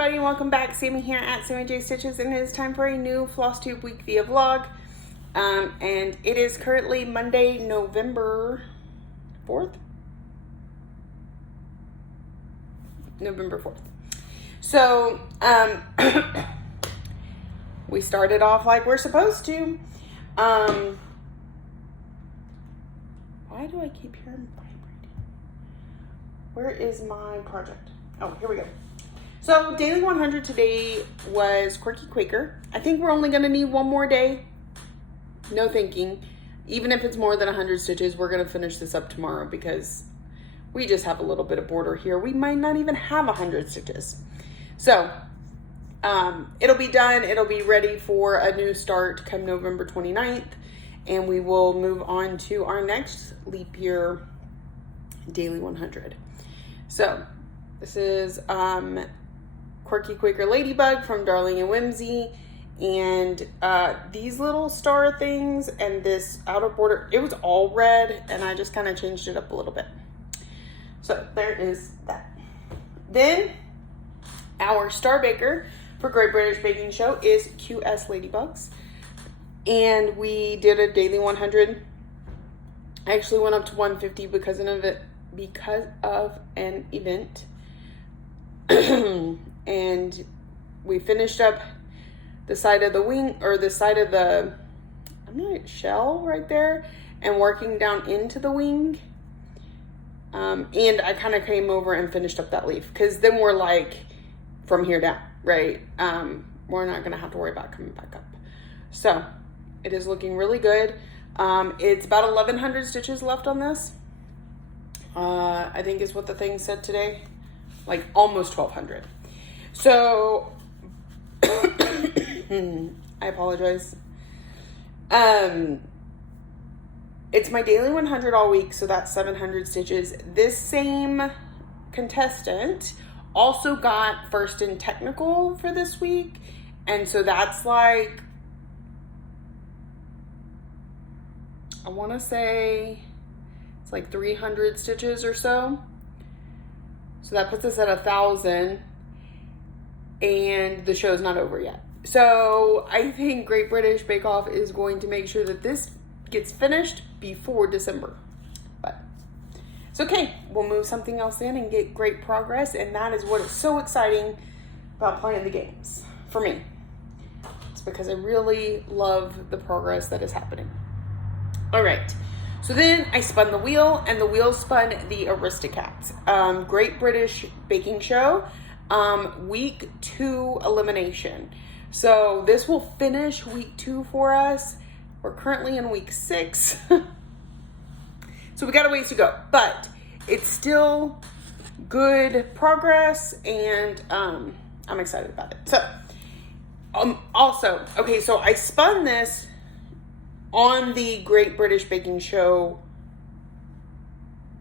everybody, welcome back. Sammy here at Sammy J Stitches, and it is time for a new Flosstube week via vlog. And it is currently Monday, November 4th. November 4th. So, we started off like we're supposed to. Why do I keep hearing vibrating? Where is my project? Oh, here we go. So daily 100 today was Quirky Quaker. I think we're only gonna need one more day. No thinking. Even if it's more than 100 stitches, we're gonna finish this up tomorrow because we just have a little bit of border here. We might not even have 100 stitches. So it'll be done. It'll be ready for a new start come November 29th. And we will move on to our next leap year daily 100. So this is Quirky Quaker Ladybug from Darling and Whimsy. And these little star things and this outer border, it was all red and I just kind of changed it up a little bit. So there is that. Then our star baker for Great British Baking Show is QS Ladybugs. And we did a daily 100. I actually went up to 150 because of an event. And we finished up the side of the wing, or the side of the shell right there, and working down into the wing. And I kind of came over and finished up that leaf because then we're like from here down, right? We're not gonna have to worry about coming back up. So it is looking really good. It's about 1,100 stitches left on this. I think is what the thing said today. Like almost 1,200. So, I apologize. It's my daily 100 all week, so that's 700 stitches. This same contestant also got first in technical for this week. And so that's like, I want to say it's like 300 stitches or so. So that puts us at 1,000, and the show's not over yet. So I think Great British Bake Off is going to make sure that this gets finished before December. But it's okay. We'll move something else in and get great progress, and that is what is so exciting about playing the games for me. It's because I really love the progress that is happening. All right, so then I spun the wheel, and the wheel spun the Aristocats. Great British Baking Show, week 2 elimination. So this will finish week 2 for us. We're currently in week 6. So we got a ways to go, but it's still good progress, and I'm excited about it. So also, okay, so I spun this on the Great British Baking Show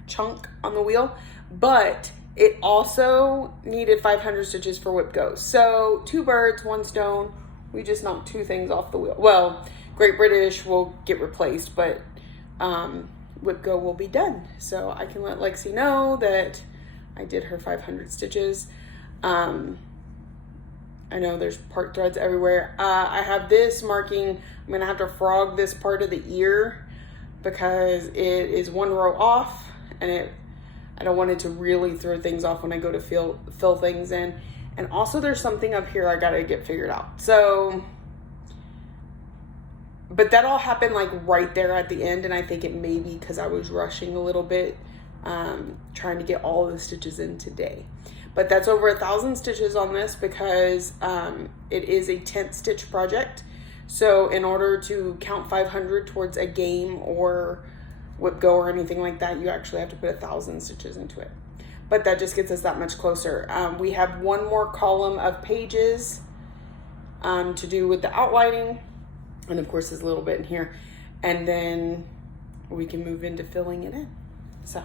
chunk on the wheel, but it also needed 500 stitches for Whip Go. So 2 birds, 1 stone. We just knocked 2 things off the wheel. Well, Great British will get replaced, but Whip Go will be done. So I can let Lexi know that I did her 500 stitches. I know there's part threads everywhere. I have this marking. I'm gonna have to frog this part of the ear because it is 1 row off, and I don't want it to really throw things off when I go to fill things in. And also there's something up here I gotta get figured out. So, but that all happened like right there at the end, and I think it may be because I was rushing a little bit, trying to get all the stitches in today. But that's over 1,000 stitches on this because it is a 10th stitch project. So in order to count 500 towards a game or Whip Go or anything like that, you actually have to put 1,000 stitches into it. But that just gets us that much closer. We have 1 more column of pages to do with the outlining. And of course, there's a little bit in here. And then we can move into filling it in. So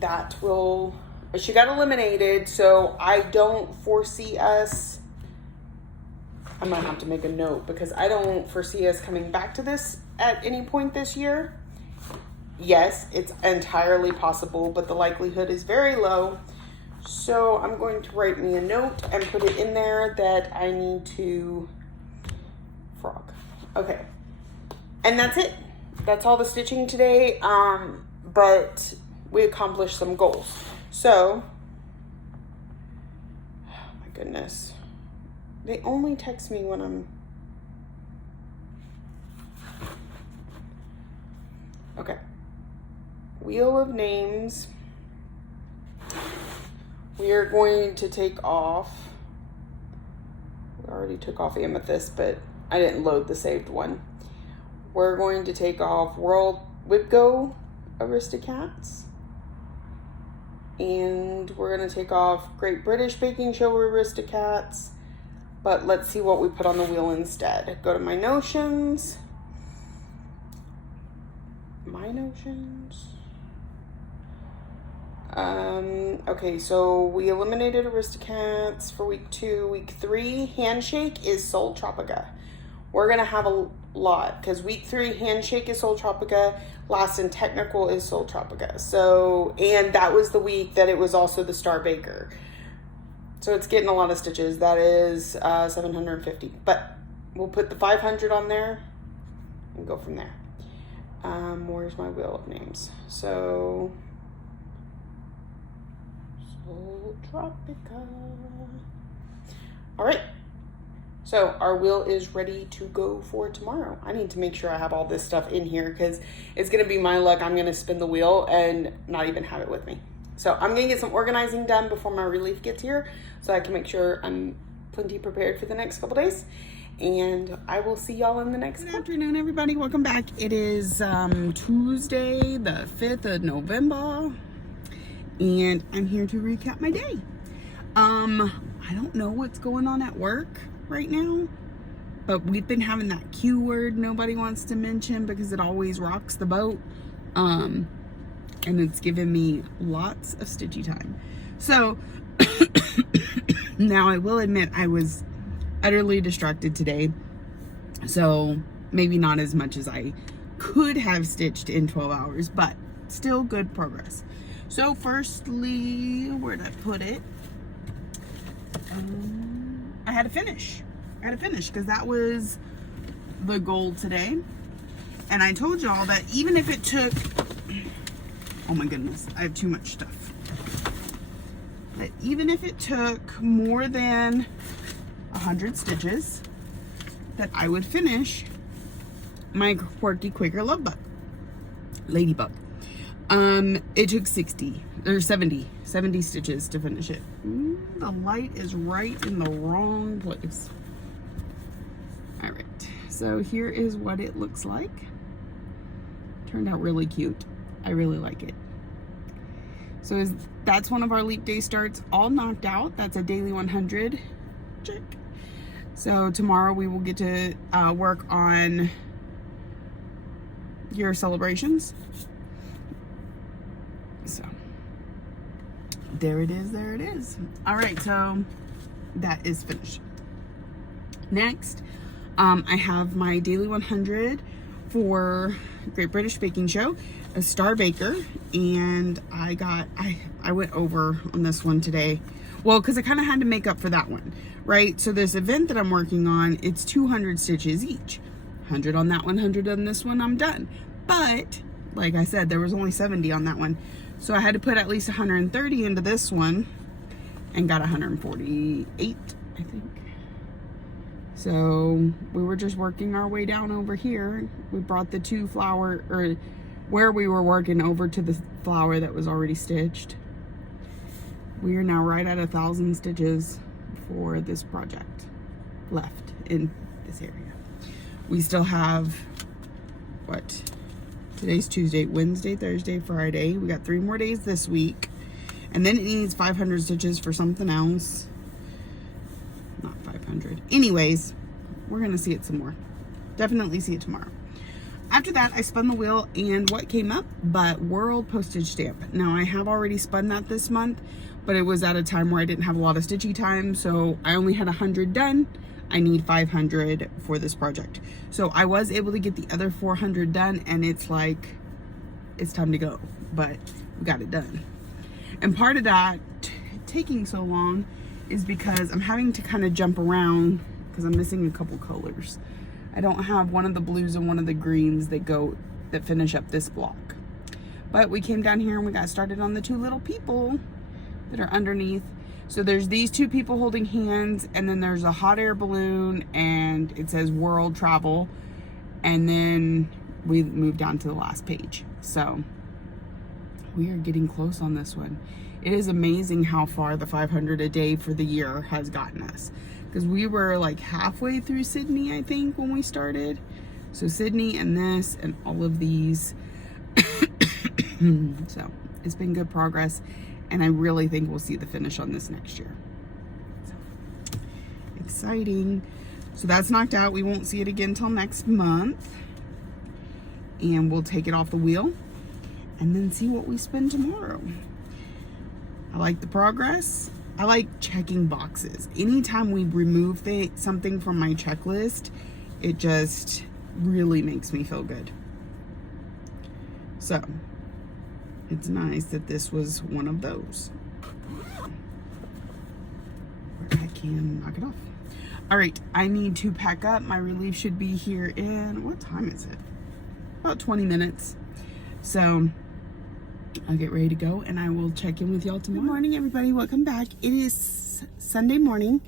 that will... She got eliminated, so I don't foresee us... I'm going to have to make a note because I don't foresee us coming back to this at any point this year. Yes, it's entirely possible, but the likelihood is very low. So I'm going to write me a note and put it in there that I need to frog. Okay. And that's it. That's all the stitching today. But we accomplished some goals. So, oh my goodness. They only text me when I'm... Okay. Wheel of names. We are going to take off. We already took off Amethyst, but I didn't load the saved one. We're going to take off World Whipgo Aristocats. And we're going to take off Great British Baking Show Aristocats. But let's see what we put on the wheel instead. Go to my notions. My notions. Okay, so we eliminated Aristocats for week 2. Week 3, Handshake is Soul Tropica. We're gonna have a lot because week 3, Handshake is Soul Tropica. Last and Technical is Soul Tropica. So, and that was the week that it was also the Star Baker. So it's getting a lot of stitches. That is 750. But we'll put the 500 on there and go from there. Where's my wheel of names? So, Soul Tropica. All right. So our wheel is ready to go for tomorrow. I need to make sure I have all this stuff in here because it's going to be my luck. I'm going to spin the wheel and not even have it with me. So I'm going to get some organizing done before my relief gets here so I can make sure I'm plenty prepared for the next couple days. And I will see y'all in the next one. Good afternoon, everybody. Welcome back. It is Tuesday, the 5th of November. And I'm here to recap my day. I don't know what's going on at work right now, but we've been having that Q word nobody wants to mention because it always rocks the boat. And it's given me lots of stitchy time. So now I will admit I was utterly distracted today. So maybe not as much as I could have stitched in 12 hours, but still good progress. So firstly, where'd I put it? I had to finish. Because that was the goal today. And I told y'all that even if it took, oh my goodness, I have too much stuff. That even if it took more than 100 stitches, that I would finish my Quirky Quaker Love Bug, Ladybug. It took 70 stitches to finish it. The light is right in the wrong place. All right, so here is what it looks like. Turned out really cute. I really like it. So that's one of our leap day starts all knocked out. That's a daily 100. Check. So tomorrow we will get to work on your celebrations. So there it is. All right, so that is finished. Next, I have my daily 100 for Great British Baking Show, a Star Baker, and I went over on this one today. Well, because I kind of had to make up for that one, right? So this event that I'm working on, it's 200 stitches each. 100 on that one, 100 on this one, I'm done. But, like I said, there was only 70 on that one. So I had to put at least 130 into this one and got 148, I think. So we were just working our way down over here. We brought the two flower, or where we were working, over to the flower that was already stitched. We are now right at 1,000 stitches for this project left in this area. We still have, what? Today's Tuesday, Wednesday, Thursday, Friday. We got 3 more days this week. And then it needs 500 stitches for something else. Not 500. Anyways, we're going to see it some more. Definitely see it tomorrow. After that, I spun the wheel, and what came up but World Postage Stamp. Now, I have already spun that this month, but it was at a time where I didn't have a lot of stitchy time, so I only had 100 done. I need 500 for this project. So I was able to get the other 400 done, and it's like, it's time to go, but we got it done. And part of that taking so long is because I'm having to kind of jump around because I'm missing a couple colors. I don't have one of the blues and one of the greens that finish up this block. But we came down here and we got started on the two little people that are underneath. So there's these two people holding hands, and then there's a hot air balloon, and it says world travel. And then we moved down to the last page. So we are getting close on this one. It is amazing how far the 500 a day for the year has gotten us. Because we were like halfway through Sydney, I think, when we started. So Sydney and this and all of these. So it's been good progress. And I really think we'll see the finish on this next year. So, exciting. So that's knocked out. We won't see it again till next month. And we'll take it off the wheel and then see what we spend tomorrow. I like the progress. I like checking boxes. Anytime we remove something from my checklist, it just really makes me feel good. So it's nice that this was one of those. Where I can knock it off. All right, I need to pack up. My relief should be here in, what time is it? About 20 minutes. So I'll get ready to go and I will check in with y'all tomorrow. Good morning, everybody. Welcome back. It is Sunday morning,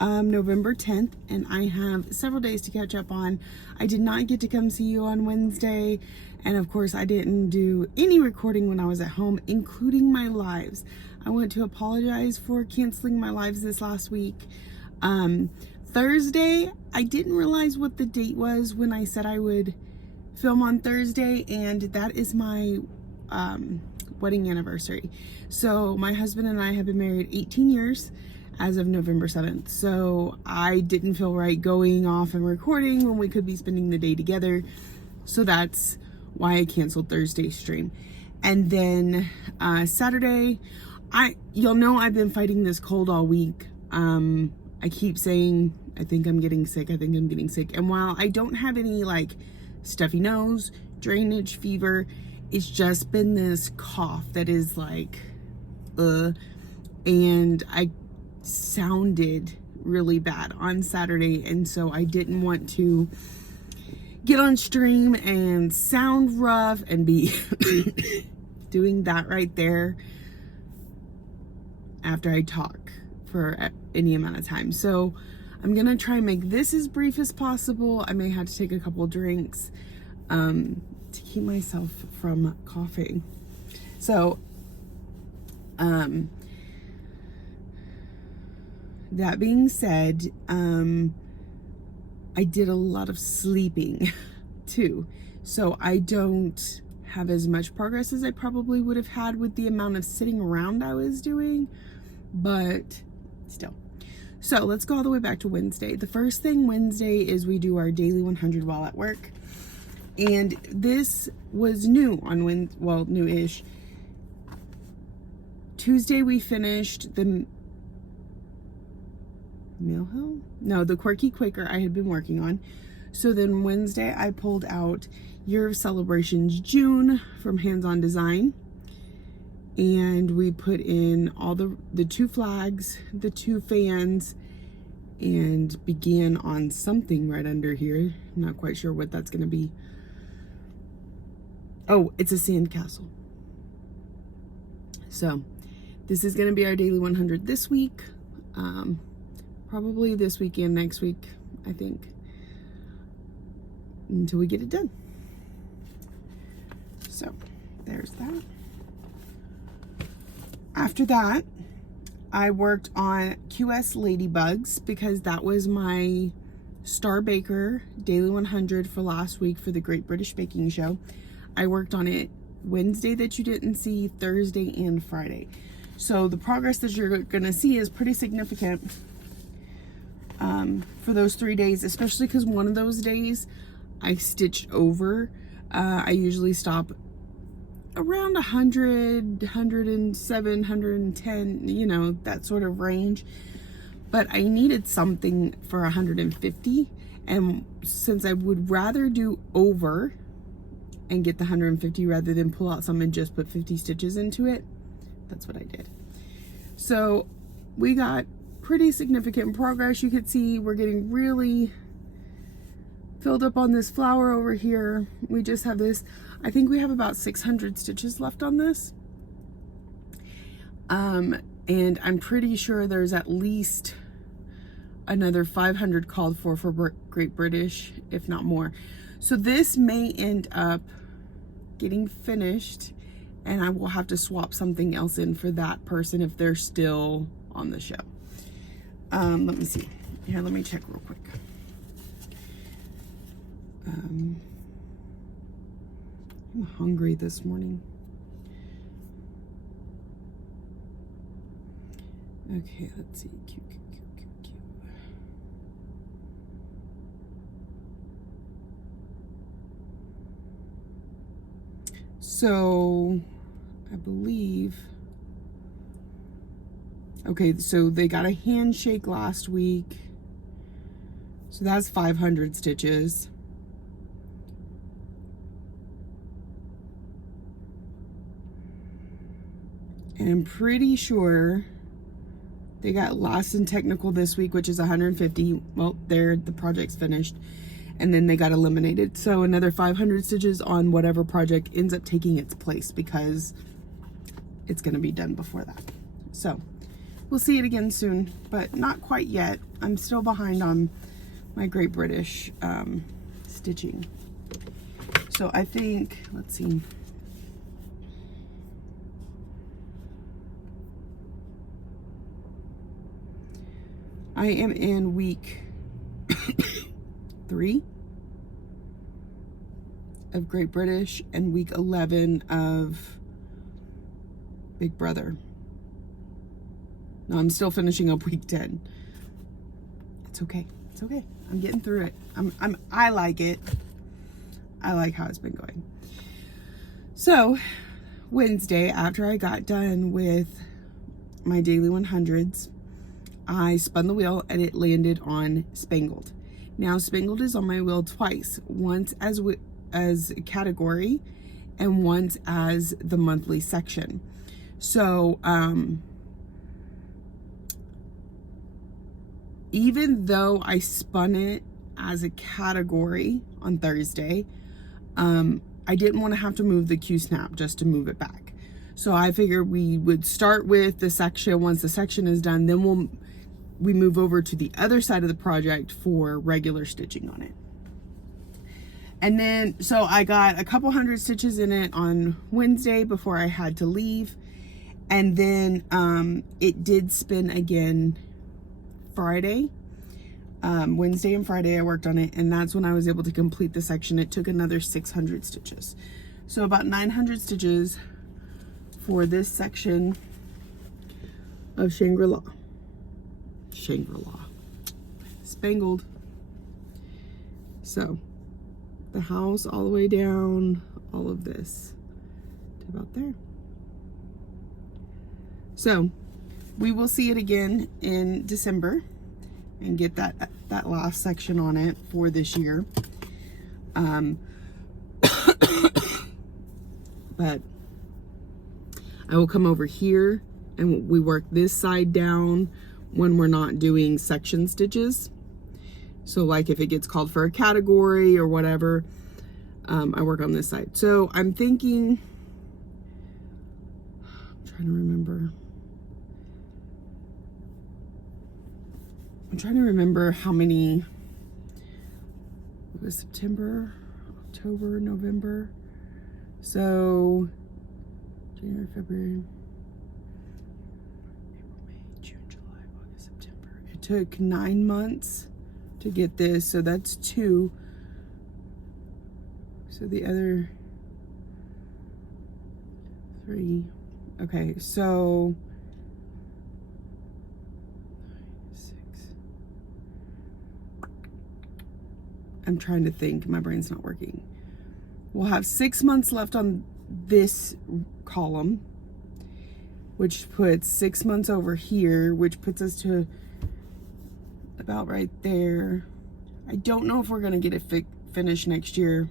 November 10th, and I have several days to catch up on. I did not get to come see you on Wednesday. And of course, I didn't do any recording when I was at home, including my lives. I want to apologize for canceling my lives this last week. Thursday, I didn't realize what the date was when I said I would film on Thursday, and that is my wedding anniversary. So my husband and I have been married 18 years as of November 7th. So I didn't feel right going off and recording when we could be spending the day together. So that's why I canceled Thursday's stream. And then Saturday, you'll know I've been fighting this cold all week. I keep saying, I think I'm getting sick. And while I don't have any like stuffy nose, drainage, fever, it's just been this cough that is like, and I sounded really bad on Saturday. And so I didn't want to get on stream and sound rough and be doing that right there after I talk for any amount of time. So I'm gonna try and make this as brief as possible. I may have to take a couple drinks to keep myself from coughing. So that being said, I did a lot of sleeping too. So I don't have as much progress as I probably would have had with the amount of sitting around I was doing, but still. So let's go all the way back to Wednesday. The first thing Wednesday is we do our daily 100 while at work. And this was new on Wednesday, well, new-ish. Tuesday we finished the Mill Hill? No, the Quirky Quaker I had been working on. So then Wednesday I pulled out Year of Celebrations June from Hands On Design. And we put in all the two flags, the two fans, and began on something right under here. I'm not quite sure what that's going to be. Oh, it's a sandcastle. So this is going to be our daily 100 this week. Probably this weekend, next week, I think, until we get it done. So there's that. After that, I worked on QS Ladybugs because that was my Star Baker Daily 100 for last week for the Great British Baking Show. I worked on it Wednesday that you didn't see, Thursday and Friday. So the progress that you're gonna see is pretty significant for those 3 days, especially because one of those days I stitched over. I usually stop around 100, 107, 110, you know, that sort of range. But I needed something for 150. And since I would rather do over and get the 150 rather than pull out some and just put 50 stitches into it, that's what I did. So we got pretty significant progress. You could see we're getting really filled up on this flower over here. We just have this, I think we have about 600 stitches left on this. And I'm pretty sure there's at least another 500 called for Great British, if not more. So this may end up getting finished, and I will have to swap something else in for that person if they're still on the show. Let me see. Here, let me check real quick. I'm hungry this morning. Okay, let's see. Q. So, I believe, okay, so they got a handshake last week. So that's 500 stitches. And I'm pretty sure they got last and technical this week, which is 150. Well, the project's finished. And then they got eliminated. So another 500 stitches on whatever project ends up taking its place, because it's going to be done before that. So we'll see it again soon, but not quite yet. I'm still behind on my Great British stitching. So I think, let's see. I am in week 3 of Great British and week 11 of Big Brother. No, I'm still finishing up week 10. It's okay. It's okay. I'm getting through it. I like it. I like how it's been going. So Wednesday, after I got done with my daily 100s, I spun the wheel and it landed on Spangled. Now Spangled is on my wheel twice, once as a category and once as the monthly section. So even though I spun it as a category on Thursday, I didn't want to have to move the Q-snap just to move it back. So I figured we would start with the section. Once the section is done, then we move over to the other side of the project for regular stitching on it. And then, so I got a couple hundred stitches in it on Wednesday before I had to leave. And then it did spin again Friday. Wednesday and Friday I worked on it, and that's when I was able to complete the section. It took another 600 stitches. So about 900 stitches for this section of Shangri-La. Spangled. So the house all the way down, all of this to about there. So we will see it again in December and get that last section on it for this year. But I will come over here and we work this side down when we're not doing section stitches. So like if it gets called for a category or whatever, I work on this side. So I'm thinking, I'm trying to remember how many, it was September, October, November. So January, February, April, May, June, July, August, September. It took 9 months to get this, so that's 2. So the other 3. Okay, so 6. I'm trying to think, my brain's not working. We'll have 6 months left on this column, which puts 6 months over here, which puts us to about right there. I don't know if we're gonna get it finished next year.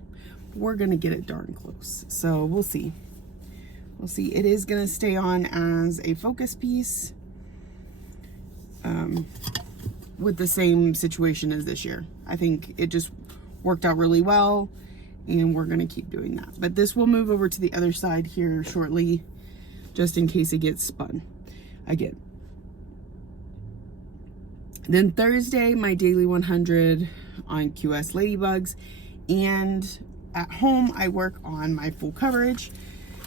We're gonna get it darn close, so we'll see. We'll see. It is gonna stay on as a focus piece with the same situation as this year. I think it just worked out really well, and we're gonna keep doing that. But this will move over to the other side here shortly, just in case it gets spun again. Then Thursday, my daily 100 on QS Ladybugs, and at home I work on my full coverage.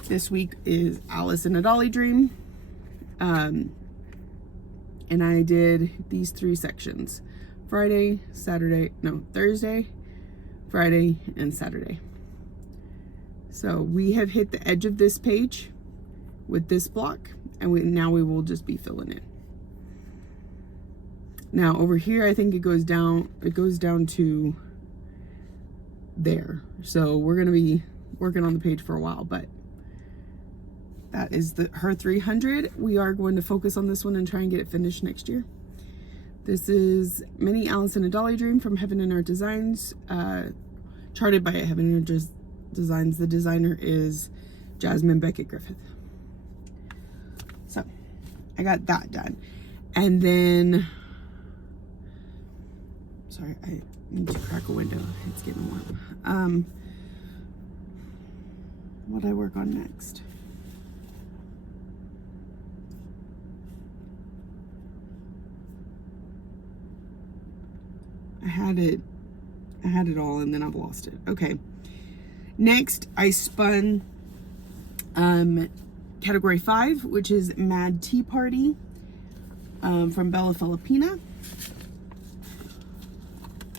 This week is Alice in a Dolly Dream, and I did these 3 sections: Thursday, Friday, and Saturday. So we have hit the edge of this page with this block, and now we will just be filling it. Now over here, I think it goes down to there. So we're gonna be working on the page for a while, but that is her 300. We are going to focus on this one and try and get it finished next year. This is Mini Alice in a Dolly Dream from Heaven and Earth Designs, charted by Heaven and Earth Designs. The designer is Jasmine Beckett Griffith. So I got that done. And then, sorry, I need to crack a window. It's getting warm. What I work on next? I had it all, and then I've lost it. Okay. Next, I spun category 5, which is Mad Tea Party from Bella Filipina.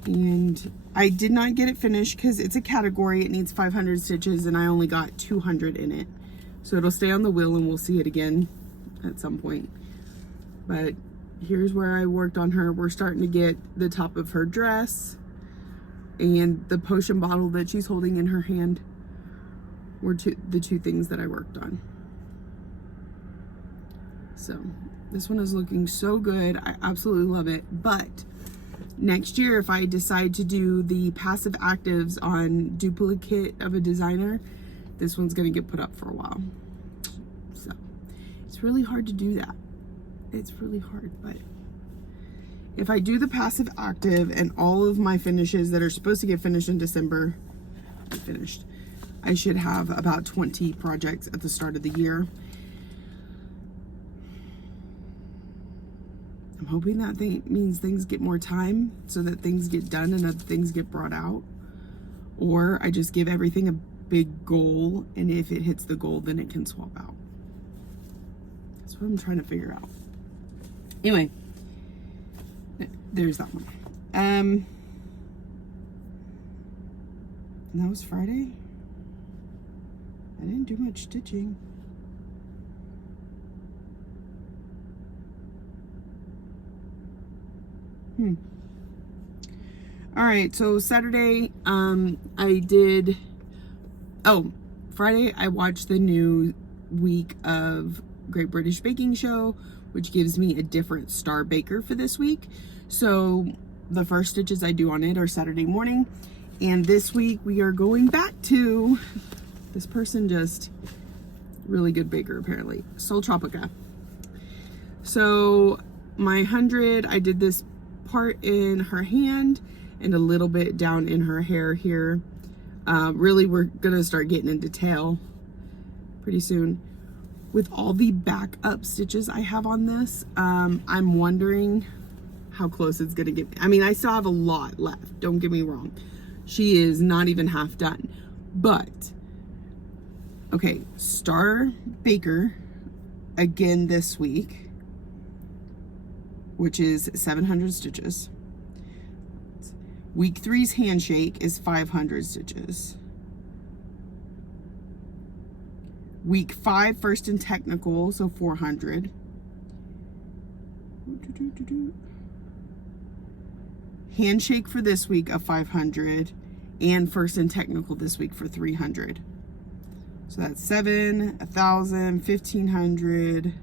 And I did not get it finished because it's a category. It needs 500 stitches, and I only got 200 in it. So it'll stay on the wheel, and we'll see it again at some point. But here's where I worked on her. We're starting to get the top of her dress, and the potion bottle that she's holding in her hand were the 2 things that I worked on. So this one is looking so good. I absolutely love it. But next year, if I decide to do the passive actives on duplicate of a designer, this one's gonna get put up for a while. So it's really hard to do that. It's really hard, but if I do the passive active and all of my finishes that are supposed to get finished in December are finished, I should have about 20 projects at the start of the year. I'm hoping that means things get more time so that things get done and other things get brought out. Or I just give everything a big goal, and if it hits the goal, then it can swap out. That's what I'm trying to figure out. Anyway, there's that one. And that was Friday. I didn't do much stitching. All right, so Saturday, Friday I watched the new week of Great British Baking Show, which gives me a different star baker for this week. So the first stitches I do on it are Saturday morning, and this week we are going back to this person, just really good baker apparently, Sol Tropica. So my 100, I did this part in her hand and a little bit down in her hair here. Really, we're gonna start getting into tail pretty soon. With all the backup stitches I have on this, I'm wondering how close it's gonna get. I mean, I still have a lot left, don't get me wrong. She is not even half done, but okay, Star Baker again this week, which is 700 stitches. Week 3's Handshake is 500 stitches. Week 5, First and Technical, so 400. Handshake for this week of 500, and First and Technical this week for 300. So that's 7, 1,000, 1,500.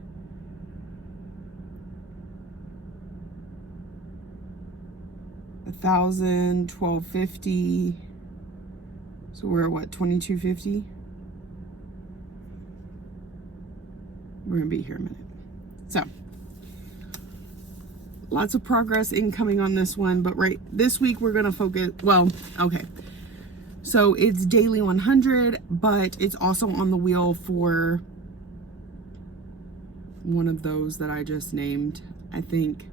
1,000, 1,250. So we're at what, 2,250? We're gonna be here a minute. So lots of progress incoming on this one, but right this week we're gonna focus, well, okay. So it's daily 100, but it's also on the wheel for one of those that I just named. I think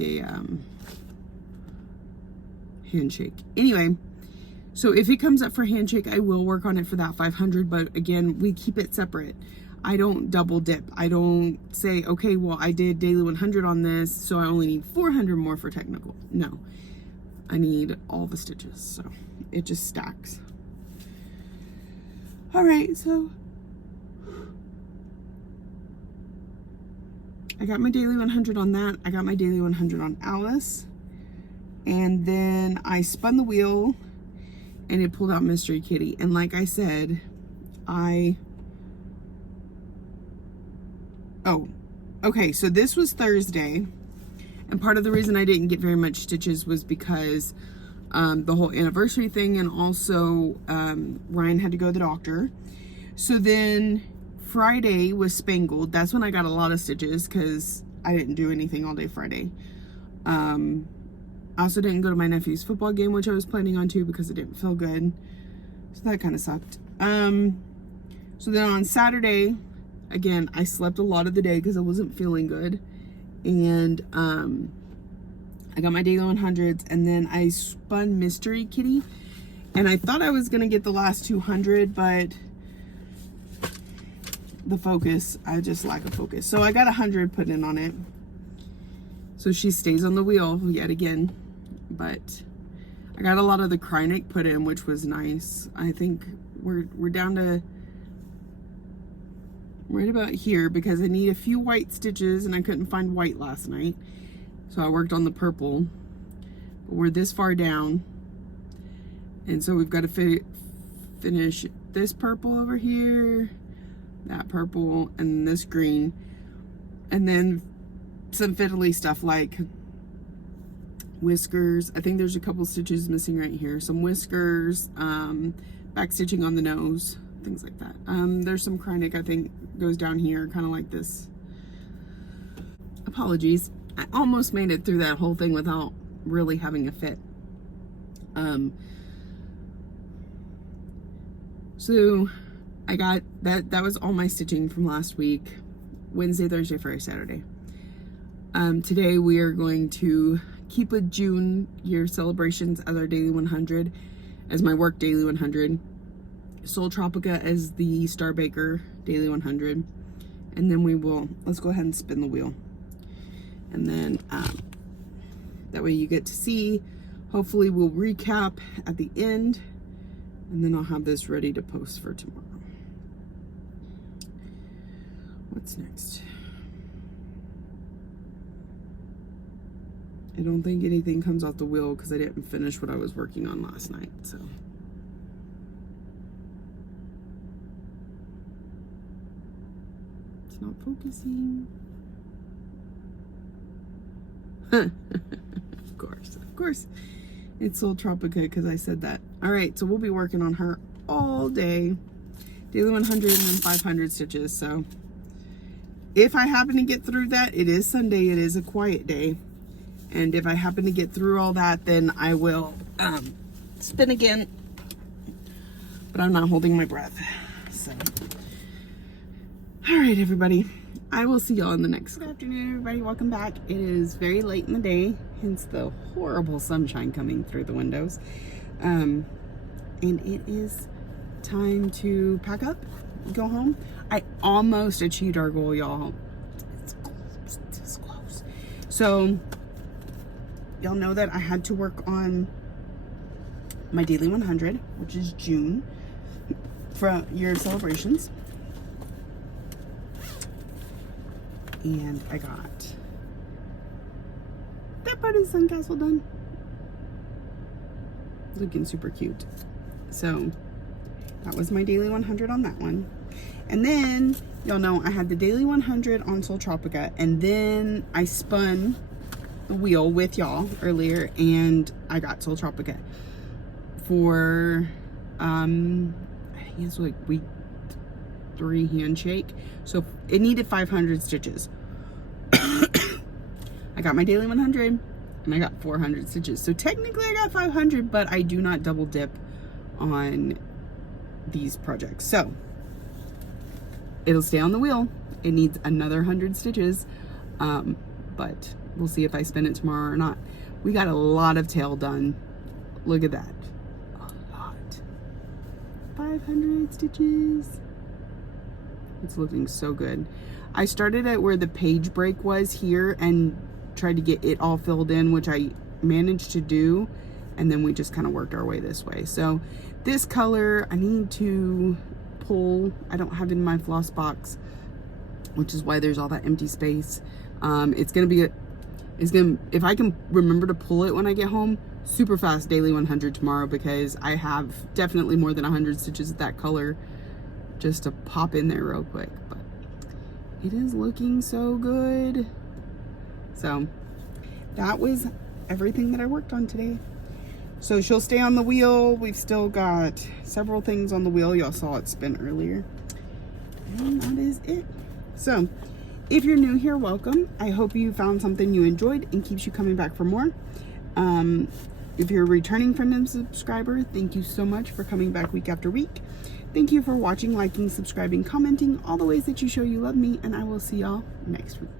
a handshake. Anyway, so if it comes up for handshake, I will work on it for that 500, but again, we keep it separate. I don't double dip. I don't say, okay, well, I did daily 100 on this, so I only need 400 more for technical. No, I need all the stitches, so it just stacks. All right, so I got my daily 100 on that. I got my daily 100 on Alice. And then I spun the wheel and it pulled out Mystery Kitty. And like I said, okay, so this was Thursday. And part of the reason I didn't get very much stitches was because the whole anniversary thing, and also Ryan had to go to the doctor. So then Friday was Spangled. That's when I got a lot of stitches because I didn't do anything all day Friday. I also didn't go to my nephew's football game, which I was planning on to because it didn't feel good. So that kind of sucked. So then on Saturday, again, I slept a lot of the day because I wasn't feeling good. And I got my daily 100s, and then I spun Mystery Kitty. And I thought I was going to get the last 200, but the focus, I just lack of focus. So I got 100 put in on it. So she stays on the wheel yet again. But I got a lot of the Krynic put in, which was nice. I think we're down to right about here because I need a few white stitches and I couldn't find white last night. So I worked on the purple. But we're this far down. And so we've got to finish this purple over here, that purple, and this green. And then some fiddly stuff like whiskers. I think there's a couple stitches missing right here. Some whiskers, back stitching on the nose, things like that. There's some Krynic, I think, goes down here, kind of like this. Apologies. I almost made it through that whole thing without really having a fit. So I got that was all my stitching from last week. Wednesday, Thursday, Friday, Saturday. Today we are going to keep with June year celebrations as our daily 100, as my work daily 100. Soul Tropica as the Star Baker daily 100. And then let's go ahead and spin the wheel. And then that way you get to see. Hopefully we'll recap at the end. And then I'll have this ready to post for tomorrow. What's next? I don't think anything comes off the wheel because I didn't finish what I was working on last night, so. It's not focusing. Of course. It's Soul Tropica because I said that. All right, so we'll be working on her all day. Daily 100 and then 500 stitches, so. If I happen to get through that, it is Sunday, it is a quiet day. And if I happen to get through all that, then I will spin again. But I'm not holding my breath. So, all right, everybody. I will see y'all in the next. Good afternoon, everybody. Welcome back. It is very late in the day, hence the horrible sunshine coming through the windows. And it is time to pack up, go home. I almost achieved our goal, y'all. It's close. So, y'all know that I had to work on my daily 100, which is June, for year celebrations. And I got that part of the sandcastle done. Looking super cute. So that was my daily 100 on that one. And then y'all know I had the daily 100 on Soul Tropica, and then I spun the wheel with y'all earlier and I got Soul Tropica for I think it's like week 3 handshake. So it needed 500 stitches. got my daily 100 and I got 400 stitches. So technically I got 500, but I do not double dip on these projects. So it'll stay on the wheel. It needs another 100 stitches, but we'll see if I spin it tomorrow or not. We got a lot of tail done. Look at that. A lot. 500 stitches. It's looking so good. I started at where the page break was here and tried to get it all filled in, which I managed to do. And then we just kind of worked our way this way. So this color, I need to pull. I don't have it in my floss box, which is why there's all that empty space. It's gonna be if I can remember to pull it when I get home, super fast daily 100 tomorrow, because I have definitely more than 100 stitches of that color just to pop in there real quick. But it is looking so good. So that was everything that I worked on today. So she'll stay on the wheel. We've still got several things on the wheel. Y'all saw it spin earlier. And that is it. So if you're new here, welcome. I hope you found something you enjoyed and keeps you coming back for more. If you're a returning friend and subscriber, thank you so much for coming back week after week. Thank you for watching, liking, subscribing, commenting, all the ways that you show you love me, and I will see y'all next week.